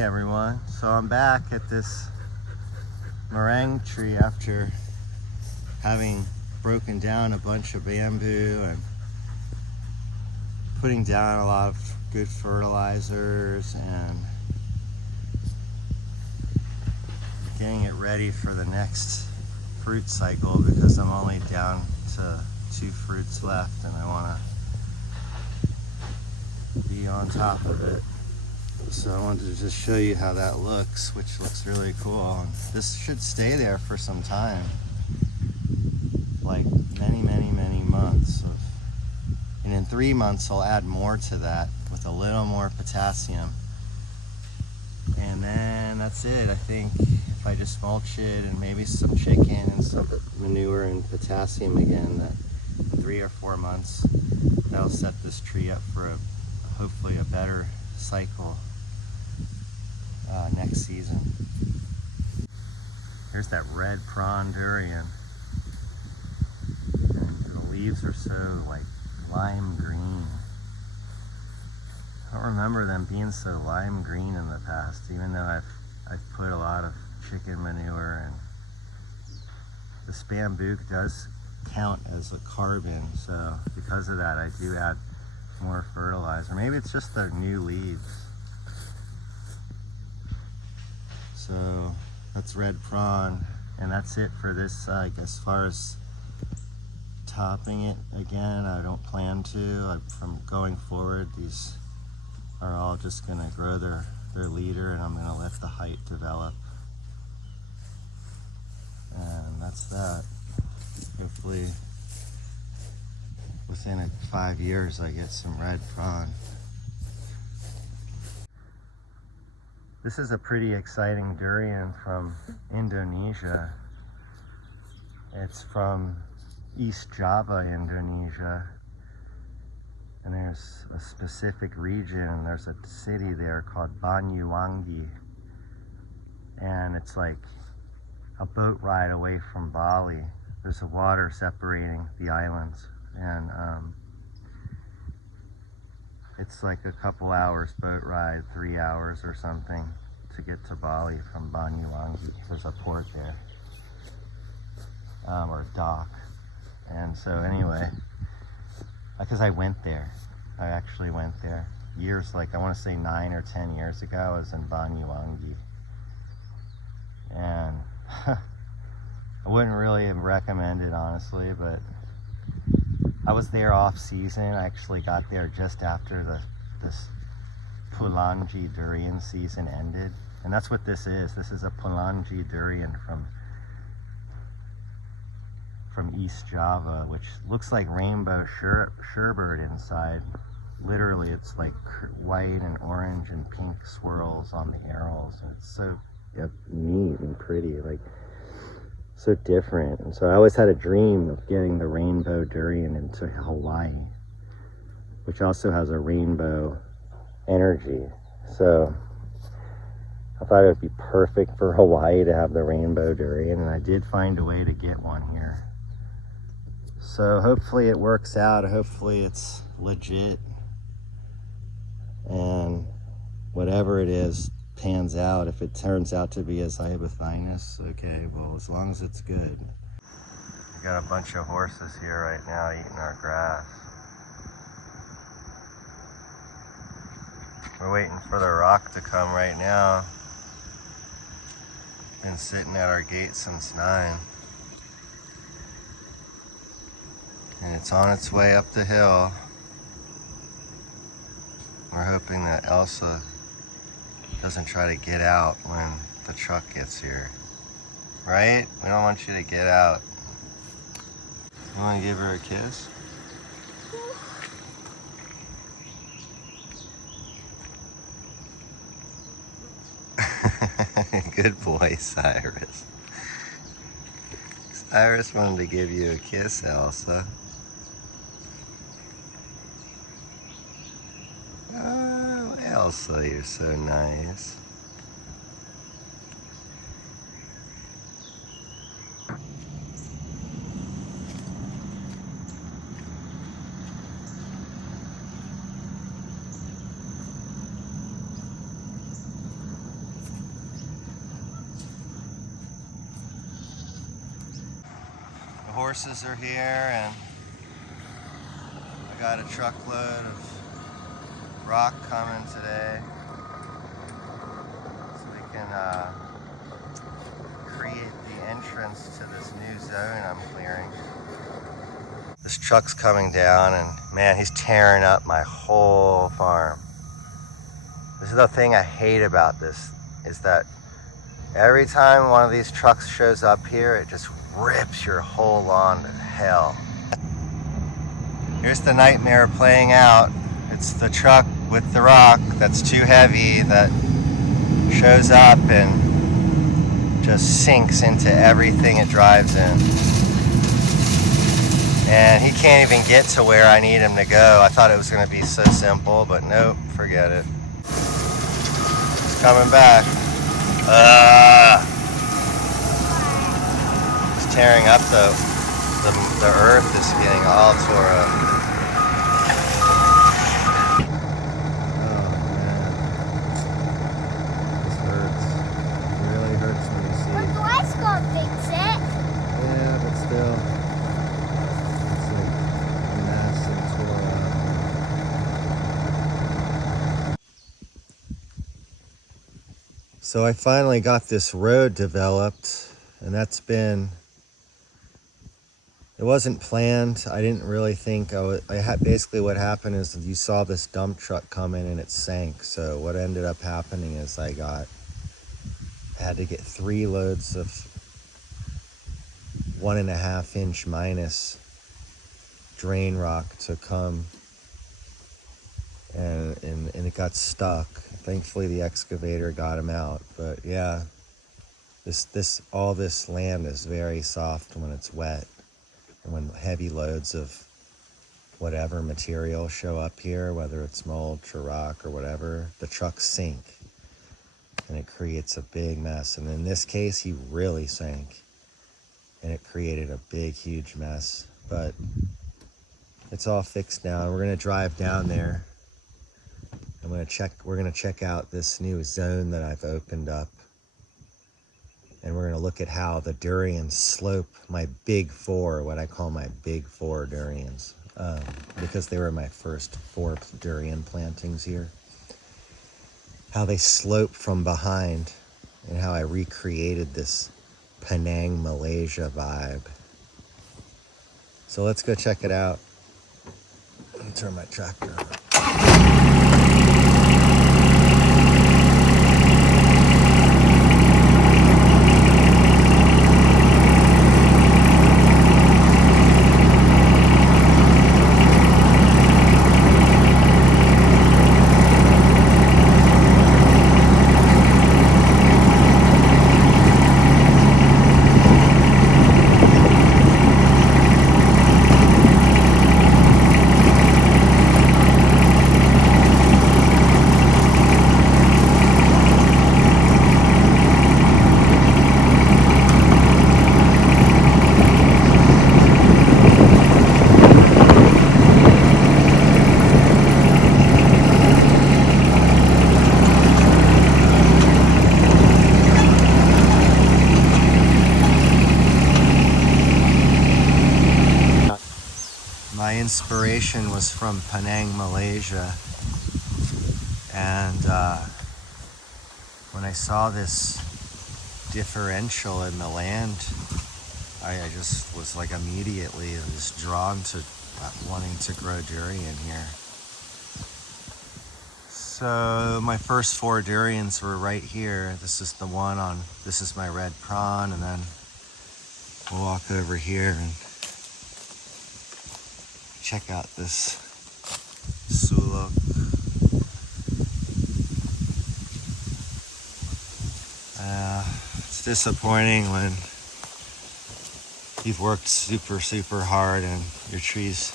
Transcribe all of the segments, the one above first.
Hey everyone, so I'm back at this meringue tree after having broken down a bunch of bamboo and putting down a lot of good fertilizers and getting it ready for the next fruit cycle, because I'm only down to 2 fruits left and I want to be on top of it. So I wanted to just show you how that looks, which looks really cool. And this should stay there for some time, like many months. And in 3 months I'll add more to that with a little more potassium. And then that's it. I think if I just mulch it and maybe some chicken and some manure and potassium again, that 3 or 4 months, that'll set this tree up for hopefully a better cycle next season. Here's that red prawn durian. And the leaves are so like lime green. I don't remember them being so lime green in the past, even though I've put a lot of chicken manure, and this bamboo does count as a carbon, so because of that I do add more fertilizer. Maybe it's just the new leaves. So that's red prawn, and that's it for this as far as topping it again. I don't plan to. From going forward, these are all just going to grow their leader, and I'm going to let the height develop. And that's that. Hopefully within 5 years I get some red prawn. This is a pretty exciting durian from Indonesia. It's from East Java, Indonesia. And there's a specific region, there's a city there called Banyuwangi. And it's like a boat ride away from Bali. There's a water separating the islands. And it's like a couple hours boat ride, 3 hours or something, to get to Bali from Banyuwangi. There's a port there, or a dock. And so anyway, because I went there, I actually went there years, like I want to say 9 or 10 years ago. I was in Banyuwangi, and I wouldn't really recommend it honestly, but I was there off season. I actually got there just after this Pulangi durian season ended. And that's what this is. This is a Pulangi durian from East Java, which looks like rainbow sherbet inside. Literally, it's like white and orange and pink swirls on the arils. And it's so neat and pretty, like so different. And so I always had a dream of getting the rainbow durian into Hawaii, which also has a rainbow energy. So I thought it would be perfect for Hawaii to have the rainbow durian, and I did find a way to get one here. So hopefully it works out. Hopefully it's legit, and whatever it is pans out. If it turns out to be a Zibothinus, okay, well, as long as it's good. We got a bunch of horses here right now eating our grass. We're waiting for the rock to come right now. Been sitting at our gate since 9. And it's on its way up the hill. We're hoping that Elsa doesn't try to get out when the truck gets here. Right? We don't want you to get out. You want to give her a kiss? Good boy, Cyrus. Cyrus wanted to give you a kiss, Elsa. Oh, Elsa, you're so nice. horses are here, and I got a truckload of rock coming today, so we can create the entrance to this new zone I'm clearing. This truck's coming down, and man, he's tearing up my whole farm. This is the thing I hate about this, is that every time one of these trucks shows up here, it just rips your whole lawn to hell. Here's the nightmare playing out. It's the truck with the rock that's too heavy that shows up and just sinks into everything it drives in. And he can't even get to where I need him to go. I thought it was going to be so simple, but nope, forget it. He's coming back. He's tearing up the earth is getting all tore up. So I finally got this road developed, and it wasn't planned. I didn't really think basically what happened is you saw this dump truck come in and it sank. So what ended up happening is I had to get 3 loads of 1.5 inch minus drain rock to come, and it got stuck. Thankfully the excavator got him out, but yeah, all this land is very soft when it's wet, and when heavy loads of whatever material show up here, whether it's mulch or rock or whatever, the trucks sink and it creates a big mess. And in this case, he really sank and it created a big, huge mess, but it's all fixed now. We're gonna drive down there. We're gonna check out this new zone that I've opened up, and we're gonna look at how the durians slope my big 4, what I call my big 4 durians, because they were my first 4 durian plantings here. How they slope from behind, and how I recreated this Penang, Malaysia vibe. So let's go check it out. Let me turn my tractor on. My inspiration was from Penang, Malaysia, and when I saw this differential in the land, I just was like immediately just drawn to wanting to grow durian here. So my first 4 durians were right here. This is this is my red prawn, and then we'll walk over here and check out this sulok. It's disappointing when you've worked super hard and your trees,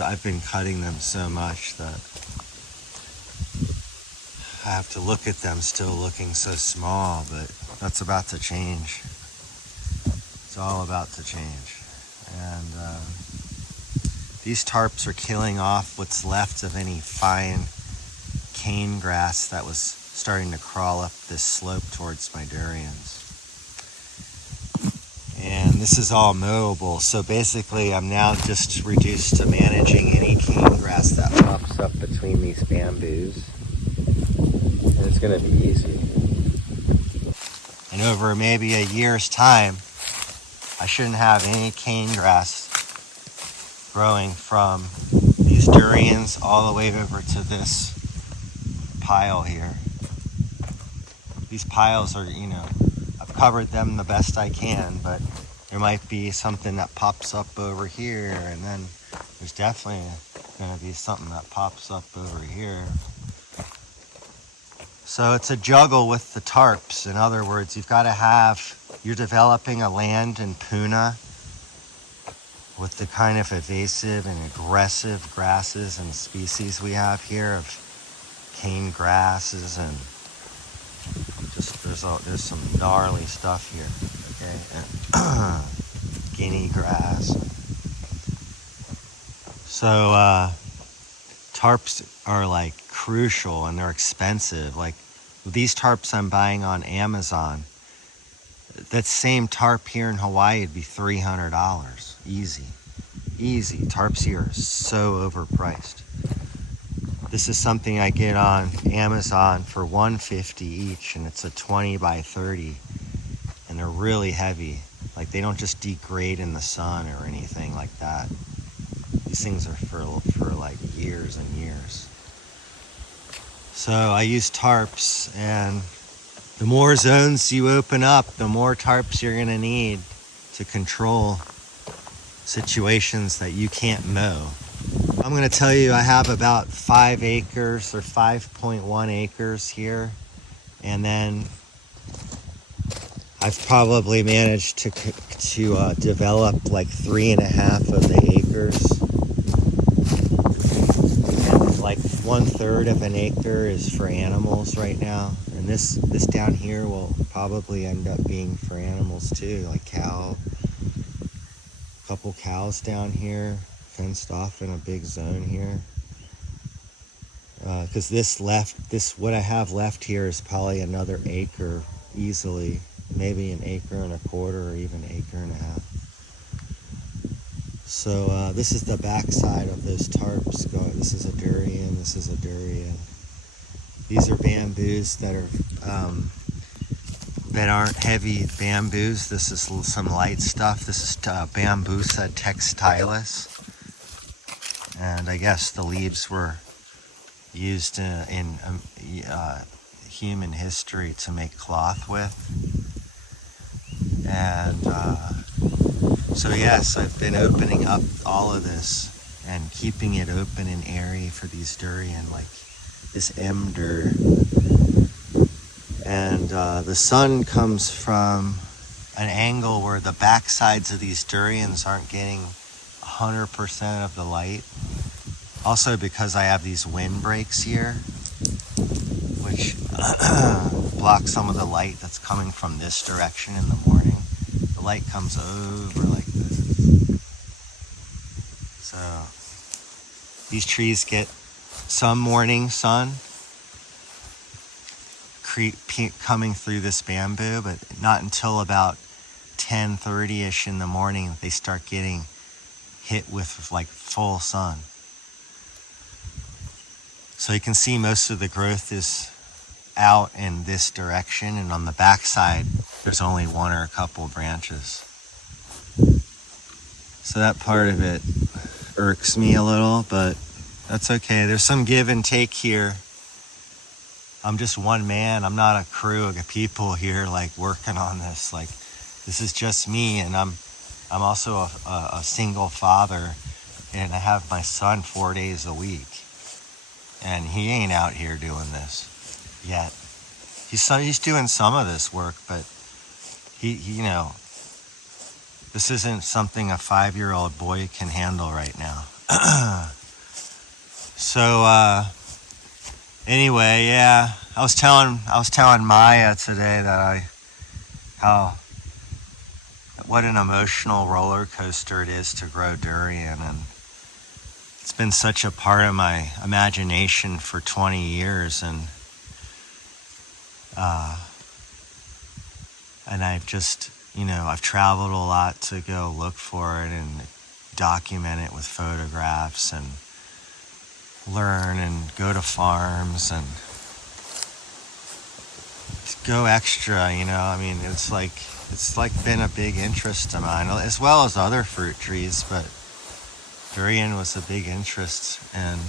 I've been cutting them so much that I have to look at them still looking so small, but that's about to change. It's all about to change. And these tarps are killing off what's left of any fine cane grass that was starting to crawl up this slope towards my durians. And this is all mowable. So basically I'm now just reduced to managing any cane grass that pops up between these bamboos. And it's gonna be easy. And over maybe a year's time, I shouldn't have any cane grass growing from these durians all the way over to this pile here. These piles are, I've covered them the best I can, but there might be something that pops up over here, and then there's definitely going to be something that pops up over here. So it's a juggle with the tarps. In other words, you're developing a land in Puna with the kind of evasive and aggressive grasses and species we have here of cane grasses, and just there's some gnarly stuff here, okay, and guinea grass. So tarps are like crucial, and they're expensive. Like these tarps I'm buying on Amazon, that same tarp here in Hawaii would be $300. Easy. Tarps here are so overpriced. This is something I get on Amazon for $150 each, and it's a 20 by 30, and they're really heavy. Like they don't just degrade in the sun or anything like that. These things are for like years and years. So I use tarps, and the more zones you open up, the more tarps you're gonna need to control situations that you can't mow. I'm gonna tell you, I have about 5 acres or 5.1 acres here, and then I've probably managed to develop like 3.5 of the acres. And like 1/3 of an acre is for animals right now. And this down here will probably end up being for animals too, like a couple cows down here, fenced off in a big zone here. Because what I have left here is probably another acre easily, maybe 1.25 acres or even 1.5 acres. So this is the backside of those tarps. This is a durian. This is a durian. These are bamboos that aren't heavy bamboos. This is some light stuff. This is Bambusa textilis, and I guess the leaves were used in human history to make cloth with. And so yes, I've been opening up all of this and keeping it open and airy for these durian, like this emder. And the sun comes from an angle where the backsides of these durians aren't getting 100% of the light. Also because I have these windbreaks here, which block some of the light that's coming from this direction in the morning. The light comes over like this. So these trees get some morning sun coming through this bamboo, but not until about 10:30ish in the morning they start getting hit with like full sun. So you can see most of the growth is out in this direction, and on the backside there's only one or a couple branches. So that part of it irks me a little, but that's okay. There's some give and take here. I'm just one man. I'm not a crew of people here like working on this. Like this is just me, and I'm also a single father, and I have my son 4 days a week, and he ain't out here doing this yet. He's doing some of this work, but he this isn't something a 5-year-old boy can handle right now. So anyway, yeah, I was telling Maya today that what an emotional roller coaster it is to grow durian, and it's been such a part of my imagination for 20 years, and I've just you know, I've traveled a lot to go look for it and document it with photographs and learn and go to farms and go extra, you know. I mean, it's like been a big interest of mine, as well as other fruit trees, but durian was a big interest, and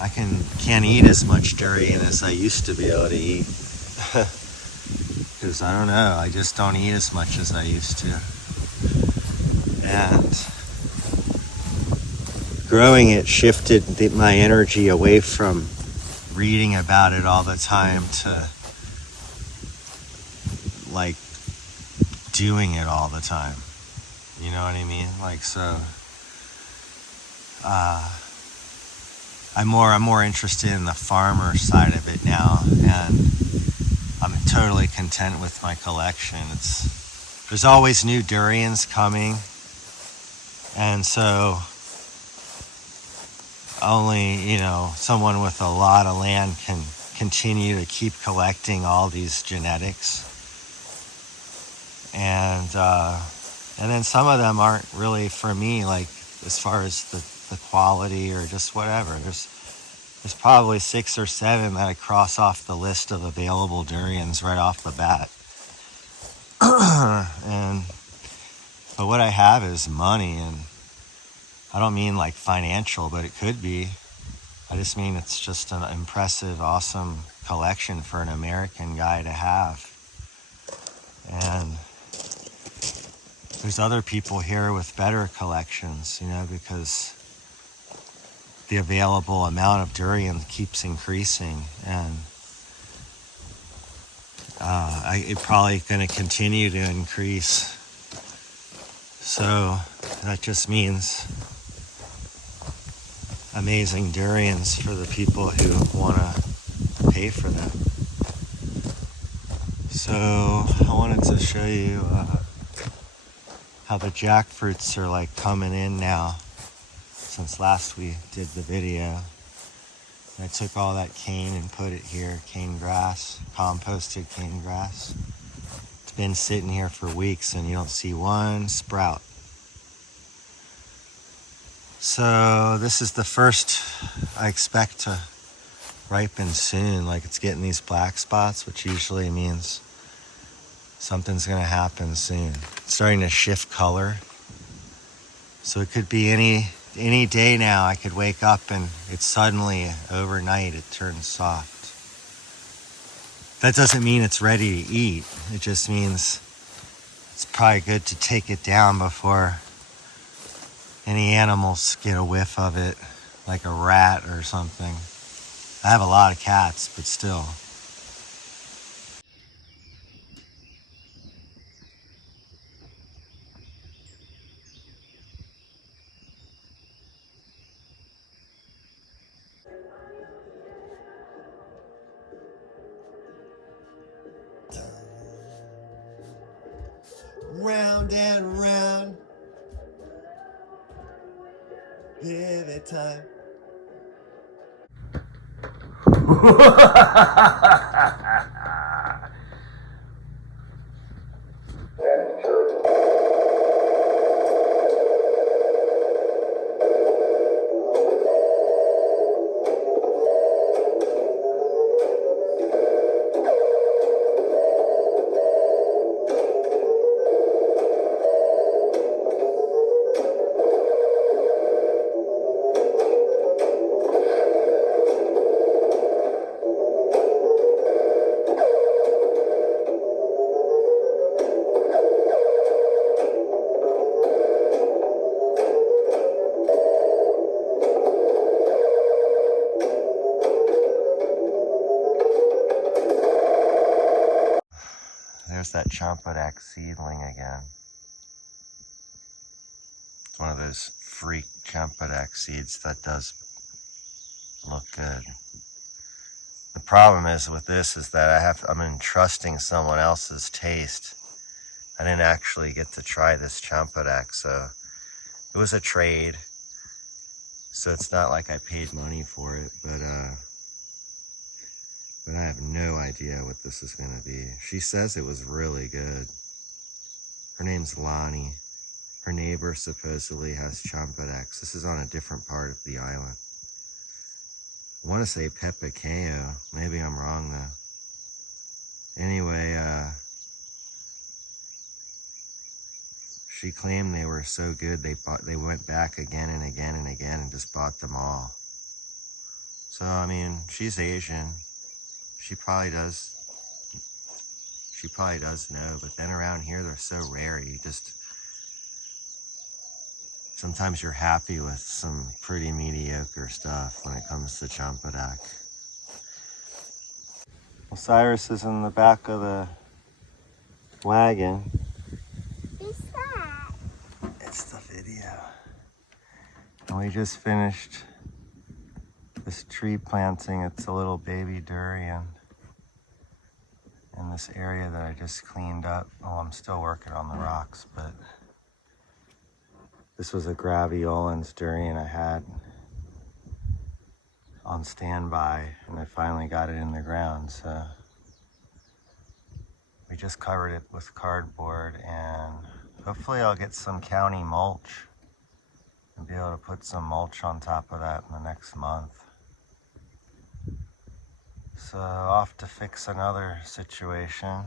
I can't eat as much durian as I used to be able to eat. Because I don't know, I just don't eat as much as I used to. And growing it shifted my energy away from reading about it all the time to like doing it all the time. You know what I mean? Like, so I'm more interested in the farmer side of it now, and I'm totally content with my collection. There's always new durians coming, and so only, you know, someone with a lot of land can continue to keep collecting all these genetics. And then some of them aren't really for me, like as far as the quality or just whatever. There's probably 6 or 7 that I cross off the list of available durians right off the bat. But what I have is money, and I don't mean like financial, but it could be. I just mean it's just an impressive, awesome collection for an American guy to have. And there's other people here with better collections, you know, because the available amount of durian keeps increasing, and it's probably going to continue to increase. So that just means amazing durians for the people who want to pay for them. So I wanted to show you how the jackfruits are like coming in now since last we did the video. I took all that cane and put it here, cane grass, composted cane grass. It's been sitting here for weeks and you don't see one sprout. So this is the first I expect to ripen soon. Like, it's getting these black spots, which usually means something's gonna happen soon. It's starting to shift color. So it could be any day now. I could wake up and it's suddenly, overnight, it turns soft. That doesn't mean it's ready to eat. It just means it's probably good to take it down before any animals get a whiff of it, like a rat or something. I have a lot of cats, but still. Round and round, vivid time. There's that champadak seedling again. It's one of those freak champadak seeds that does look good. The problem is with this is that I'm entrusting someone else's taste. I didn't actually get to try this champadak, so it was a trade. So it's not like I paid money for it, but But I have no idea what this is going to be. She says it was really good. Her name's Lonnie. Her neighbor supposedly has Champadex. This is on a different part of the island. I want to say Pepicao. Maybe I'm wrong though. Anyway, she claimed they were so good they went back again and again and again and just bought them all. So I mean, she's Asian. She probably does know, but then around here they're so rare, sometimes you're happy with some pretty mediocre stuff when it comes to Champadak. Well, Cyrus is in the back of the wagon. Who's that? It's the video. And we just finished this tree planting. It's a little baby durian in this area that I just cleaned up. Oh, I'm still working on the rocks, but this was a Graveolens durian I had on standby, and I finally got it in the ground. So we just covered it with cardboard, and hopefully I'll get some county mulch and be able to put some mulch on top of that in the next month. So off to fix another situation.